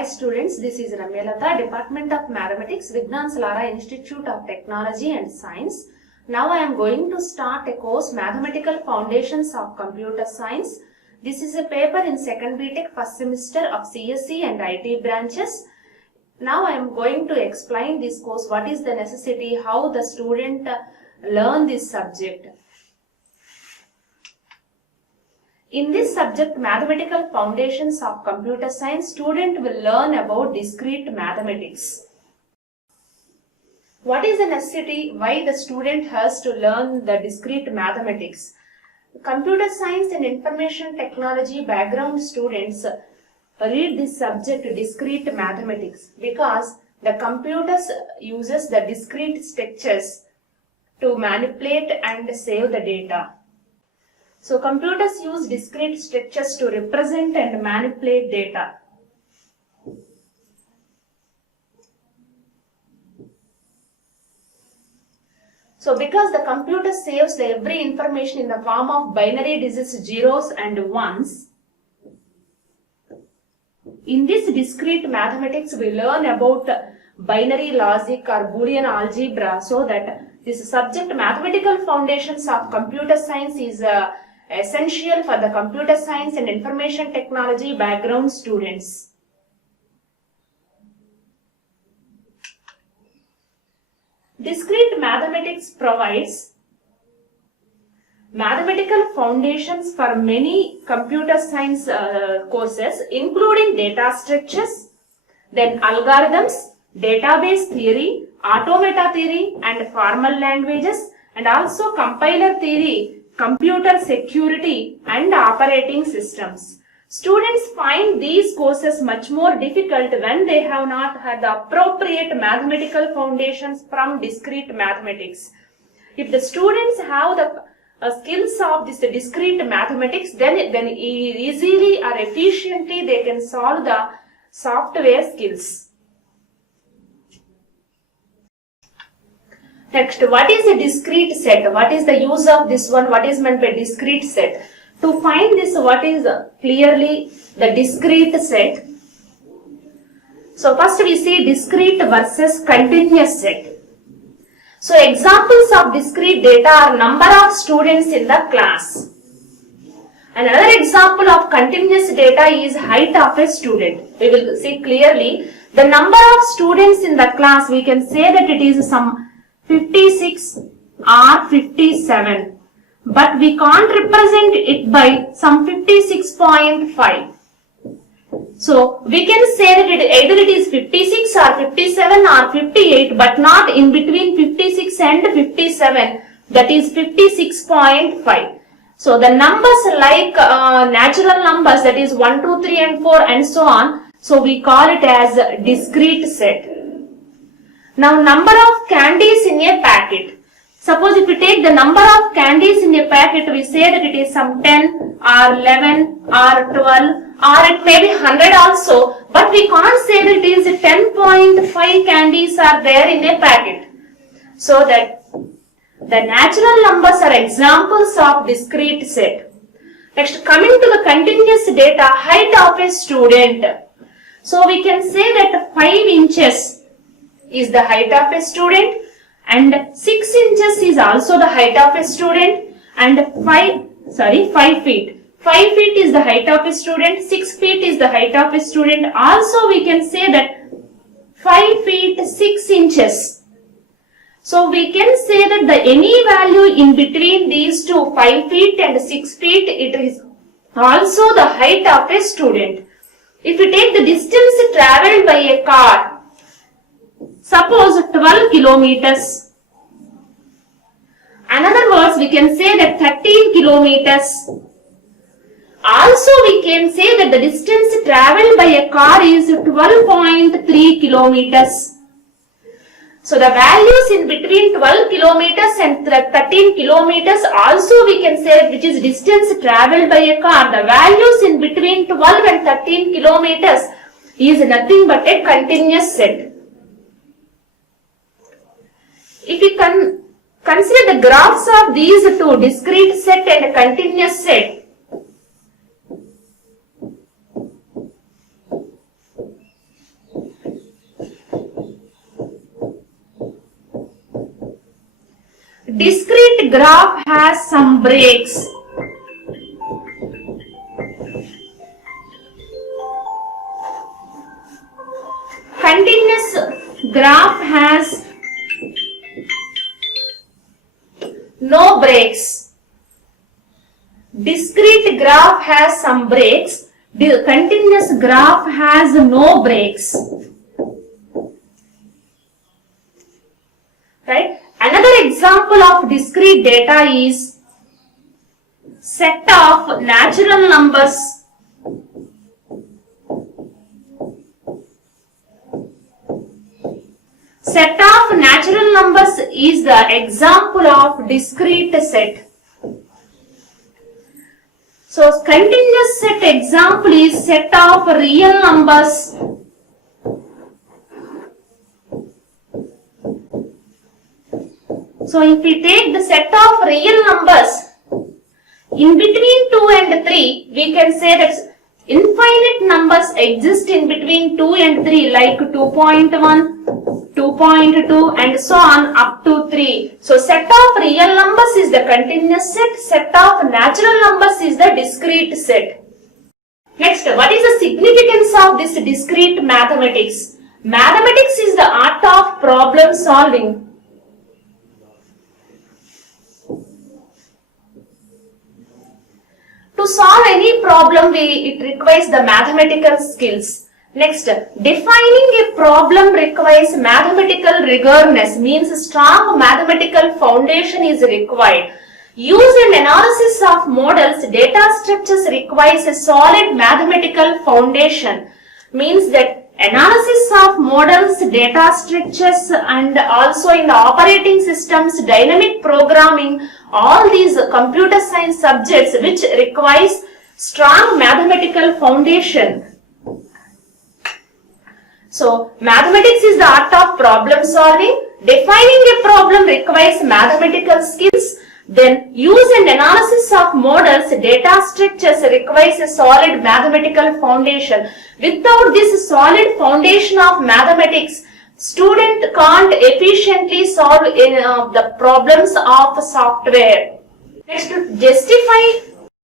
Hi students, this is Ramyalata, Department of Mathematics, Vignan Salara Institute of Technology and Science. Now I am going to start a course, Mathematical Foundations of Computer Science. This is a paper in 2nd BTech first semester of CSE and IT branches. Now I am going to explain this course, what is the necessity, how the student learn this subject. In this subject, Mathematical Foundations of Computer Science, student will learn about discrete mathematics. What is the necessity? Why the student has to learn the discrete mathematics? Computer science and information technology background students read this subject discrete mathematics because the computers uses the discrete structures to manipulate and save the data. So computers use discrete structures to represent and manipulate data. So because the computer saves every information in the form of binary digits, zeros and ones, in this discrete mathematics we learn about binary logic or Boolean algebra, so that this subject Mathematical Foundations of Computer Science is essential for the computer science and information technology background students. Discrete mathematics provides mathematical foundations for many computer science courses, including data structures, then algorithms, database theory, automata theory and formal languages, and also compiler theory, computer security and operating systems. Students find these courses much more difficult when they have not had the appropriate mathematical foundations from discrete mathematics. If the students have the skills of this discrete mathematics, then easily or efficiently they can solve the software skills. Next, what is a discrete set? What is the use of this one? What is meant by discrete set? To find this, what is clearly the discrete set? So first we see discrete versus continuous set. So examples of discrete data are number of students in the class. And another example of continuous data is height of a student. We will see clearly the number of students in the class. We can say that it is some 56 or 57, but we can't represent it by some 56.5. So we can say that either it is 56 or 57 or 58, but not in between 56 and 57, that is 56.5. So the numbers like natural numbers, that is 1, 2, 3 and 4 and so on, so we call it as a discrete set. Now number of candies in a packet. Suppose if we take the number of candies in a packet, we say that it is some 10 or 11 or 12 or it may be 100 also, but we can't say that it is 10.5 candies are there in a packet. So that the natural numbers are examples of discrete set. Next, coming to the continuous data, height of a student. So we can say that 5 inches is the height of a student, and 6 inches is also the height of a student, and 5 feet. 5 feet is the height of a student, 6 feet is the height of a student. Also we can say that 5 feet 6 inches. So we can say that the any value in between these two, 5 feet and 6 feet, it is also the height of a student. If we take the distance travelled by a car, suppose 12 kilometers. In other words, we can say that 13 kilometers. Also, we can say that the distance travelled by a car is 12.3 kilometers. So, the values in between 12 kilometers and 13 kilometers, also we can say which is distance travelled by a car. The values in between 12 and 13 kilometers is nothing but a continuous set. If we consider the graphs of these two, discrete set and continuous set, discrete graph has some breaks. Continuous graph has no breaks. Discrete graph has some breaks. The continuous graph has no breaks. Right? Another example of discrete data is set of natural numbers. Set of natural numbers is the example of discrete set. So, continuous set example is set of real numbers. So, if we take the set of real numbers, in between 2 and 3, we can say that infinite numbers exist in between 2 and 3 like 2.1, 2.2 and so on up to 3. So, set of real numbers is the continuous set, set of natural numbers is the discrete set. Next, what is the significance of this discrete mathematics? Mathematics is the art of problem solving. To solve any problem, it requires the mathematical skills. Next, defining a problem requires mathematical rigorousness, means strong mathematical foundation is required. Use and analysis of models, data structures requires a solid mathematical foundation, means that analysis of models, data structures and also in the operating systems, dynamic programming, all these computer science subjects which requires strong mathematical foundation. So, mathematics is the art of problem solving. Defining a problem requires mathematical skills. Then, use and analysis of models, data structures requires a solid mathematical foundation. Without this solid foundation of mathematics, student can't efficiently solve the problems of software. Next, to justify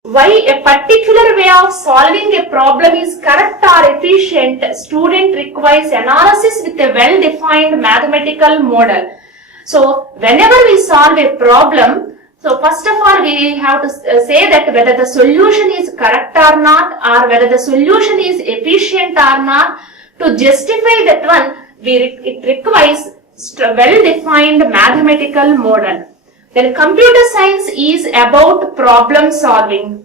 why a particular way of solving a problem is correct or efficient, student requires analysis with a well-defined mathematical model. So, whenever we solve a problem, so first of all we have to say that whether the solution is correct or not, or whether the solution is efficient or not. To justify that one, it requires well-defined mathematical model. Then computer science is about problem solving.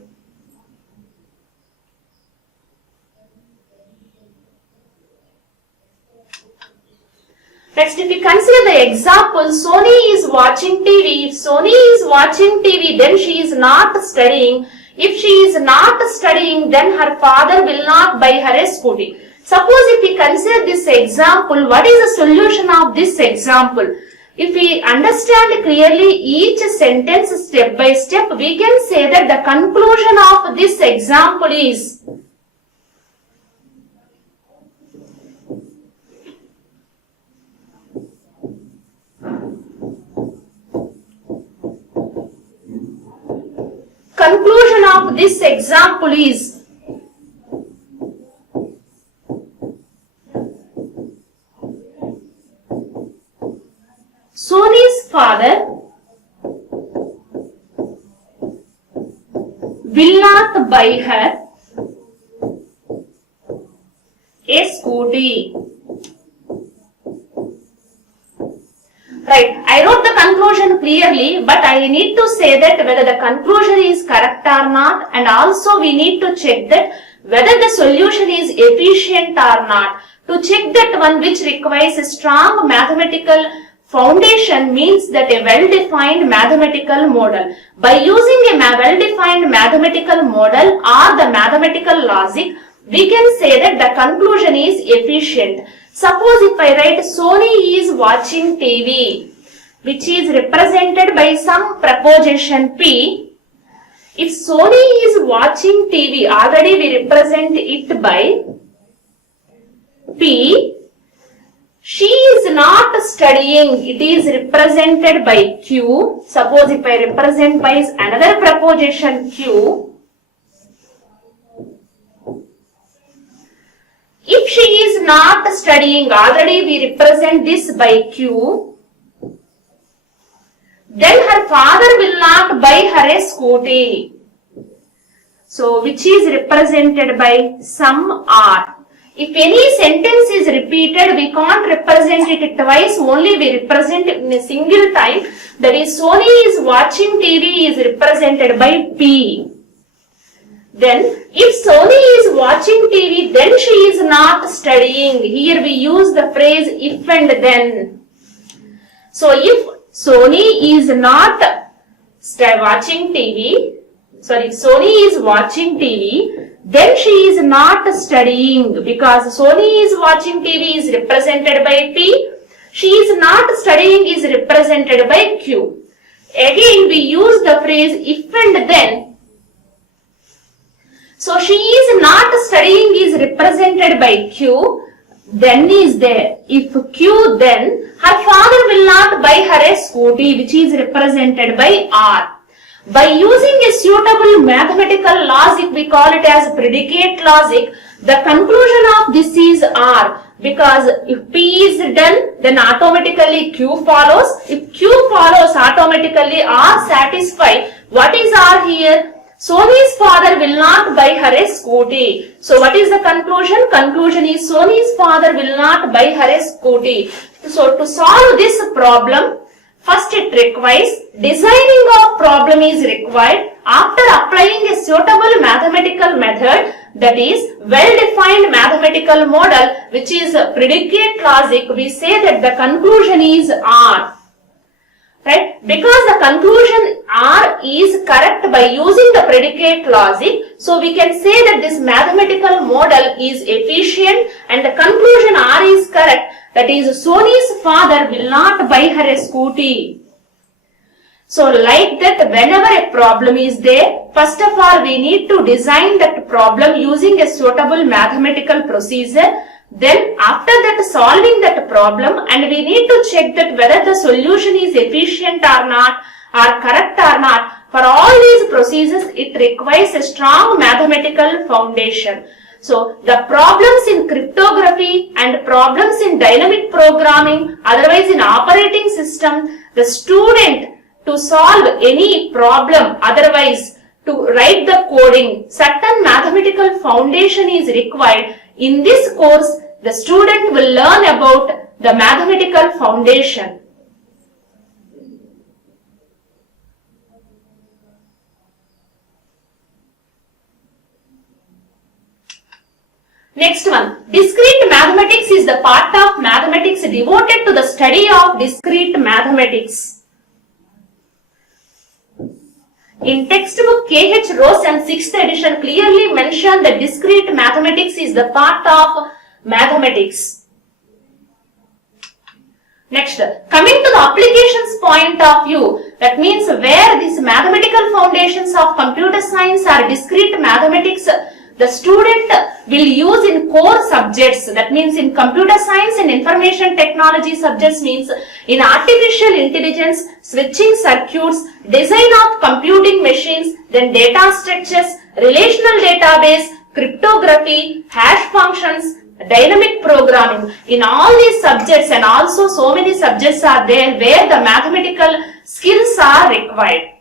Next, if we consider the example, Sony is watching TV. If Sony is watching TV, then she is not studying. If she is not studying, then her father will not buy her a scooty. Suppose if we consider this example, what is the solution of this example? If we understand clearly each sentence step by step, we can say that the conclusion of this example is Sony's father will not buy her a scooty. Right, I wrote the conclusion clearly, but I need to say that whether the conclusion is correct or not, and also we need to check that whether the solution is efficient or not. To check that one which requires a strong mathematical foundation means that a well-defined mathematical model. By using a well-defined mathematical model or the mathematical logic, we can say that the conclusion is efficient. Suppose if I write Sony is watching TV, which is represented by some preposition P. If Sony is watching TV, already we represent it by P. She is not studying, it is represented by Q. Suppose if I represent by another preposition Q, if she is not studying, already we represent this by Q, then her father will not buy her a scooty. So, which is represented by some R. If any sentence is repeated, we can't represent it twice, only we represent it in a single time. That is, Sony is watching TV is represented by P. Then, if Sony is watching TV, then she is not studying. Here we use the phrase if and then. So, if Sony is not watching TV, Sony is watching TV, then she is not studying, because Sony is watching TV is represented by P. She is not studying is represented by Q. Again, we use the phrase if and then. So, she is not studying is represented by Q. Then is there. If Q, then her father will not buy her a scooty, which is represented by R. By using a suitable mathematical logic, we call it as predicate logic. The conclusion of this is R, because if P is done, then automatically Q follows. If Q follows, automatically R satisfies. What is R here? Sony's father will not buy her a scooty. So what is the conclusion? Conclusion is Sony's father will not buy her a scooty. So to solve this problem, first it requires designing of problem is required. After applying a suitable mathematical method, that is well-defined mathematical model, which is predicate logic, we say that the conclusion is R. Right? Because the conclusion R is correct by using the predicate logic, so we can say that this mathematical model is efficient and the conclusion R is correct. That is, Sony's father will not buy her a scooty. So, like that, whenever a problem is there, first of all, we need to design that problem using a suitable mathematical procedure. Then, after that, solving that problem, and we need to check that whether the solution is efficient or not, or correct or not. For all these procedures, it requires a strong mathematical foundation. So, the problems in cryptography and problems in dynamic programming, otherwise in operating system, the student to solve any problem, otherwise to write the coding, certain mathematical foundation is required. In this course, the student will learn about the mathematical foundation. Next one, discrete mathematics is the part of mathematics devoted to the study of discrete mathematics. In textbook K.H. Rosen 6th edition clearly mentioned that discrete mathematics is the part of mathematics. Next, coming to the applications point of view, that means where these mathematical foundations of computer science or discrete mathematics the student will use in core subjects, that means in computer science and information technology subjects, means in artificial intelligence, switching circuits, design of computing machines, then data structures, relational database, cryptography, hash functions, dynamic programming. In all these subjects, and also so many subjects are there where the mathematical skills are required.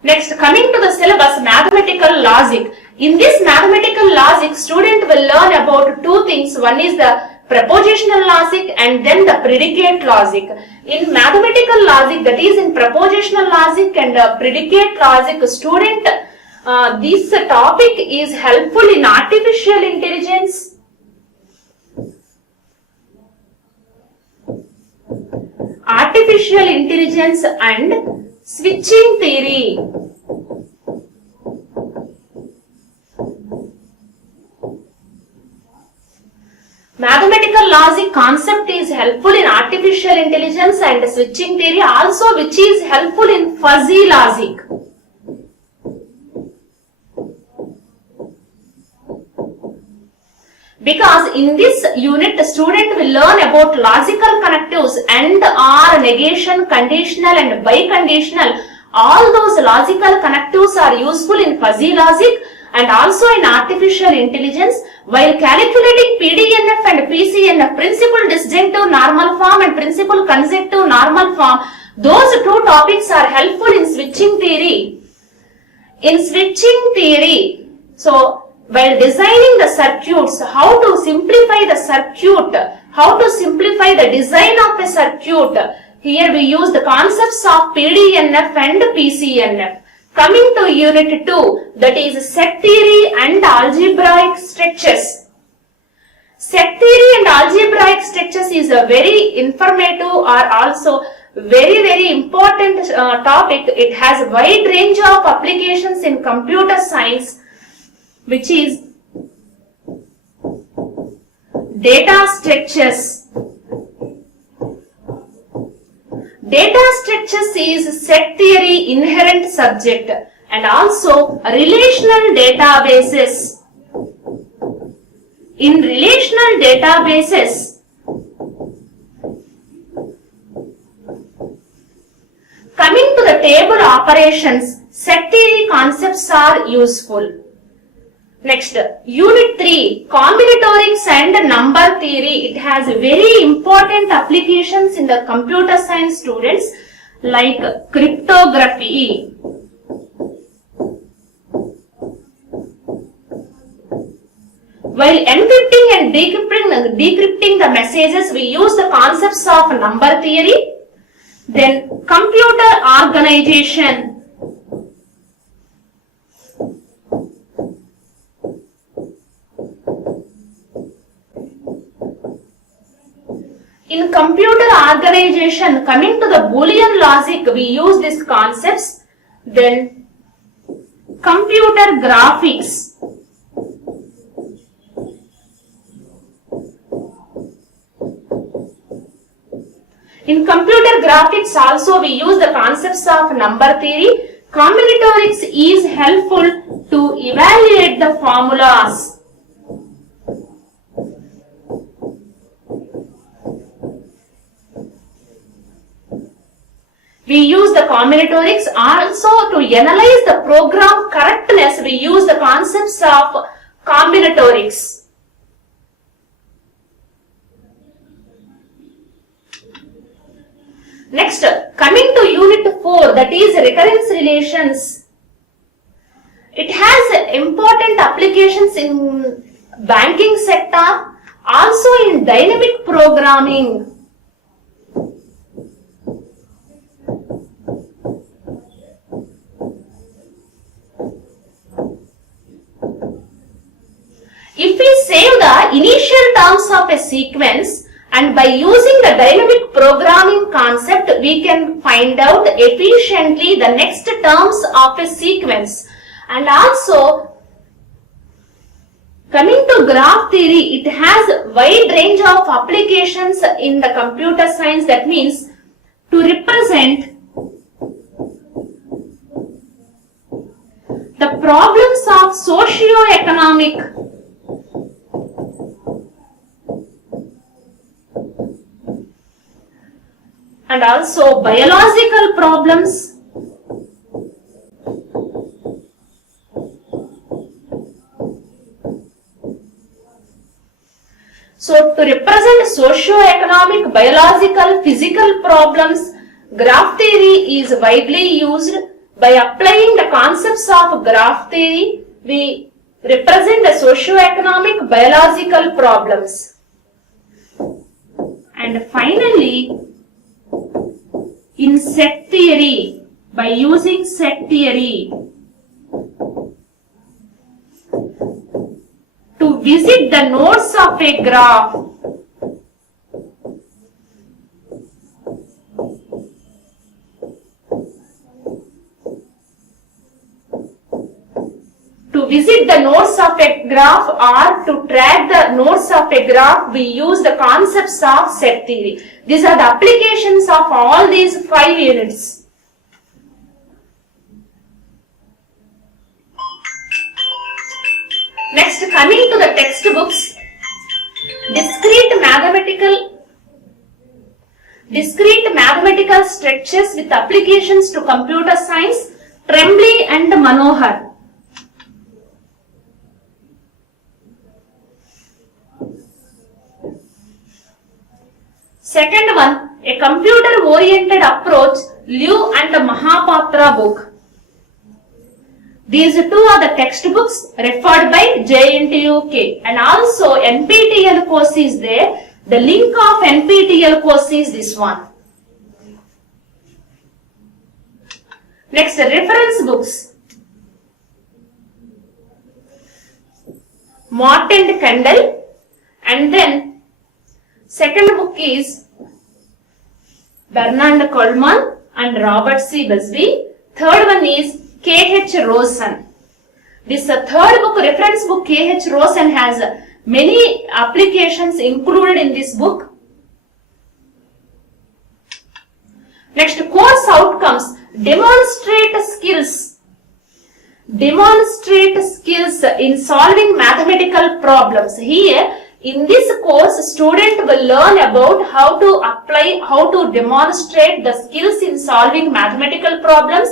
Next, coming to the syllabus, mathematical logic. In this mathematical logic, student will learn about two things. One is the propositional logic and then the predicate logic. In mathematical logic, that is in propositional logic and predicate logic, student, this topic is helpful in artificial intelligence, and switching theory. Mathematical logic concept is helpful in artificial intelligence and switching theory, also which is helpful in fuzzy logic. Because in this unit, the student will learn about logical connectives and or negation, conditional and biconditional. All those logical connectives are useful in fuzzy logic and also in artificial intelligence. While calculating PDNF and PCNF, principal disjunctive normal form and principal conjunctive normal form, those two topics are helpful in switching theory. In switching theory, so while designing the circuits, how to simplify the circuit, how to simplify the design of a circuit, here we use the concepts of PDNF and PCNF. Coming to unit 2, that is set theory and algebraic structures. Set theory and algebraic structures is a very informative or also very important topic. It has a wide range of applications in computer science, which is data structures. Data structures is set theory inherent subject and also relational databases. In relational databases, coming to the table operations, set theory concepts are useful. Next, unit 3, combinatorics and number theory. It has very important applications in the computer science students like cryptography. While encrypting and decrypting the messages, we use the concepts of number theory. Then computer organization. In computer organization, coming to the Boolean logic, we use these concepts. Then computer graphics. In computer graphics also we use the concepts of number theory. Combinatorics is helpful to evaluate the formulas. We use the combinatorics also to analyze the program correctness. We use the concepts of combinatorics. Next, coming to unit 4, that is recurrence relations. It has important applications in banking sector, also in dynamic programming. If we save the initial terms of a sequence and by using the dynamic programming concept, we can find out efficiently the next terms of a sequence. And also, coming to graph theory, it has a wide range of applications in the computer science. That means to represent the problems of socio-economic and also biological problems, so to represent socio-economic, biological, physical problems, graph theory is widely used. By applying the concepts of graph theory, we represent the socio-economic, biological problems. And finally, in set theory, by using set theory to visit the nodes of a graph, or to track the nodes of a graph, we use the concepts of set theory. These are the applications of all these 5 units. Next, coming to the textbooks, Discrete mathematical structures with applications to computer science, Tremblay and Manohar. Second one, a computer-oriented approach, Liu and Mahapatra book. These two are the textbooks referred by JNTUK, and also NPTEL course is there. The link of NPTEL course is this one. Next, reference books. Mott and Kendall, and then second book is Bernard Coleman and Robert C. Busby. Third one is K.H. Rosen. This third book, reference book K.H. Rosen, has many applications included in this book. Next, course outcomes. Demonstrate skills in solving mathematical problems. Here, in this course, student will learn about how to demonstrate the skills in solving mathematical problems,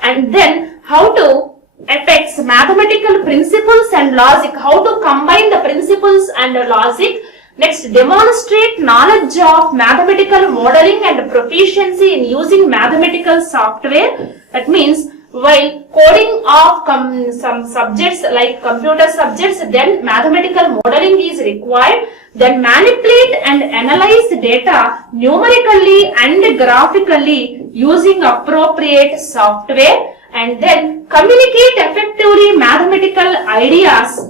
and then how to affect mathematical principles and logic, how to combine the principles and logic. Next, demonstrate knowledge of mathematical modeling and proficiency in using mathematical software. That means while coding of some subjects like computer subjects, then mathematical modeling is required. Then manipulate and analyze data numerically and graphically using appropriate software, and then communicate effectively mathematical ideas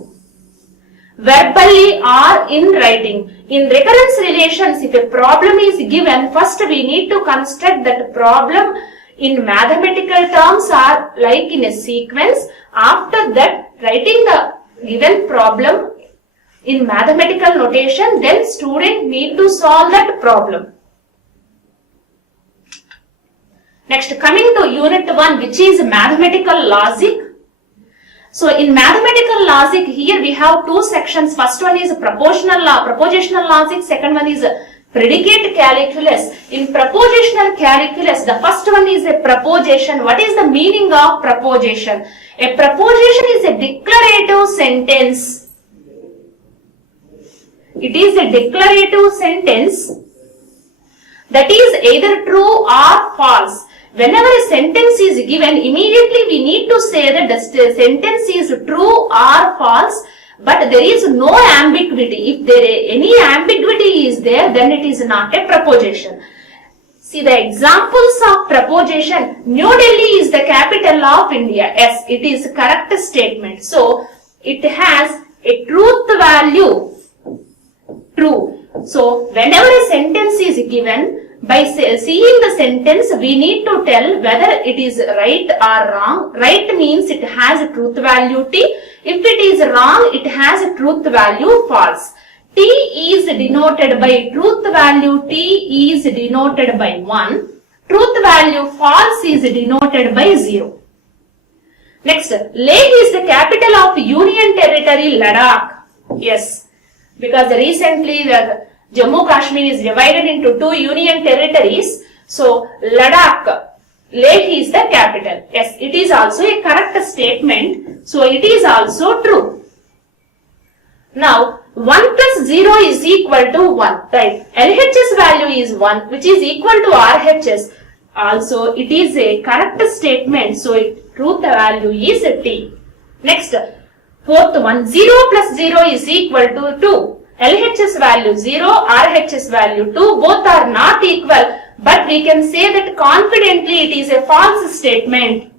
verbally or in writing. In recurrence relations, if a problem is given, first we need to construct that problem in mathematical terms or like in a sequence. After that, writing the given problem in mathematical notation, then student need to solve that problem. Next, coming to unit 1, which is mathematical logic. So in mathematical logic, here we have two sections. First one is propositional logic. Second one is predicate calculus. In propositional calculus, the first one is a proposition. What is the meaning of proposition? A proposition is a declarative sentence. It is a declarative sentence that is either true or false. Whenever a sentence is given, immediately we need to say that the sentence is true or false, but there is no ambiguity. If any ambiguity is there, then it is not a proposition. See the examples of proposition. New Delhi is the capital of India. Yes, it is a correct statement. So, it has a truth value, true. So, whenever a sentence is given, by seeing the sentence, we need to tell whether it is right or wrong. Right means it has a truth value T. If it is wrong, it has a truth value false. T is denoted by truth value T is denoted by 1. Truth value false is denoted by 0. Next, Leh is the capital of Union Territory Ladakh. Yes, because recently the Jammu Kashmir is divided into 2 union territories. So, Ladakh, Leh is the capital. Yes, it is also a correct statement. So, it is also true. Now, 1 plus 0 is equal to 1. Right. LHS value is 1, which is equal to RHS. Also, it is a correct statement. So, truth value is T. Next, fourth one, 0 plus 0 is equal to 2. LHS value 0, RHS value 2, both are not equal, but we can say that confidently it is a false statement.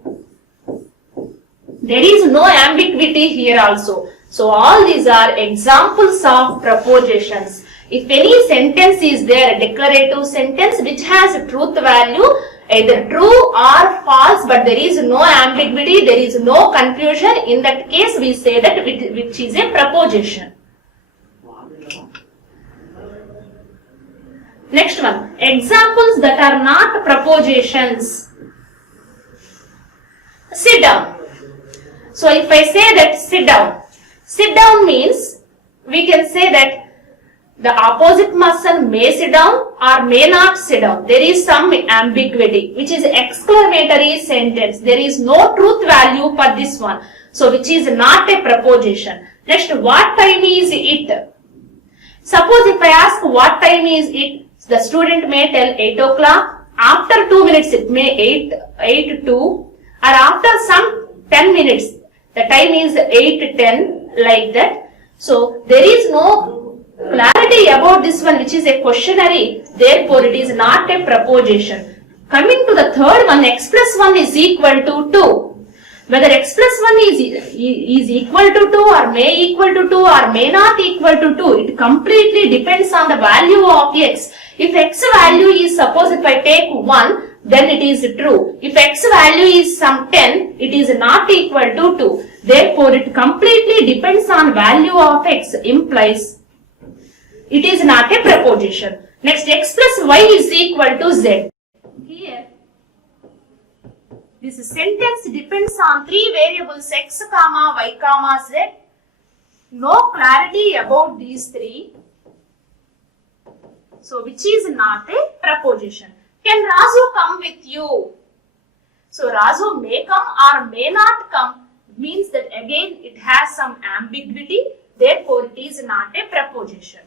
There is no ambiguity here also. So, all these are examples of propositions. If any sentence is there, a declarative sentence which has a truth value, either true or false, but there is no ambiguity, there is no confusion, in that case we say that which is a proposition. Next one, examples that are not propositions. Sit down. So, if I say that sit down means we can say that the opposite person may sit down or may not sit down. There is some ambiguity, which is exclamatory sentence. There is no truth value for this one. So, which is not a preposition. Next, what time is it? Suppose if I ask what time is it, the student may tell 8 o'clock. After 2 minutes, it may 8:02, or after some 10 minutes, the time is 8:10, like that. So, there is no clarity about this one, which is a questionary. Therefore, it is not a preposition. Coming to the third one, x plus 1 is equal to 2. Whether x plus 1 is equal to 2 or may equal to 2 or may not equal to 2, it completely depends on the value of x. If x value is, suppose if I take 1, then it is true. If x value is some 10, it is not equal to 2. Therefore, it completely depends on value of x, implies it is not a preposition. Next, x plus y is equal to z. Here, this sentence depends on three variables x, y, z. No clarity about these three. So, which is not a preposition. Can Razu come with you? So, Razu may come or may not come, means that again it has some ambiguity. Therefore, it is not a preposition.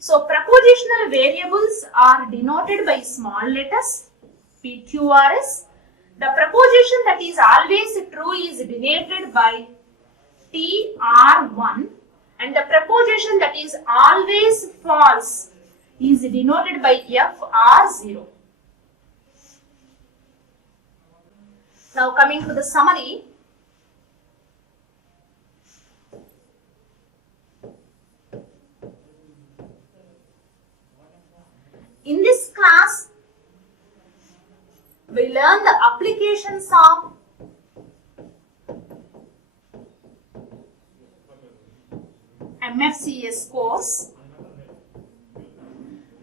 So, prepositional variables are denoted by small letters P, Q, R, S. The preposition that is always true is denoted by T, R1, and the preposition that is always false is denoted by F, R0. Now coming to the summary. In this class, we learn the applications of MFCS course.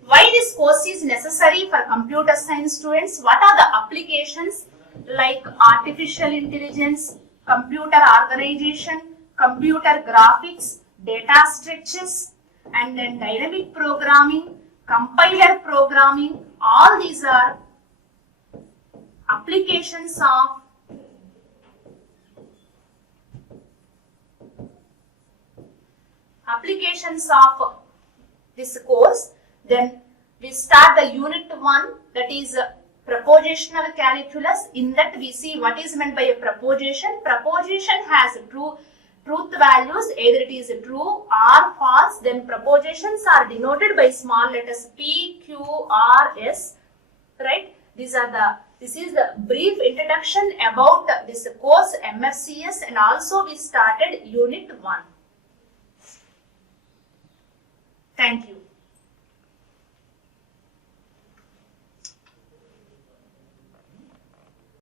Why this course is necessary for computer science students? What are the applications like artificial intelligence, computer organization, computer graphics, data structures, and then dynamic programming, compiler programming. All these are applications of this course. Then we start the unit 1, that is prepositional calculus. In that we see what is meant by a preposition. Preposition has truth values, either it is true or false. Then prepositions are denoted by small letters P, Q, R, S. Right? This is the brief introduction about this course MFCS, and also we started unit 1. Thank you.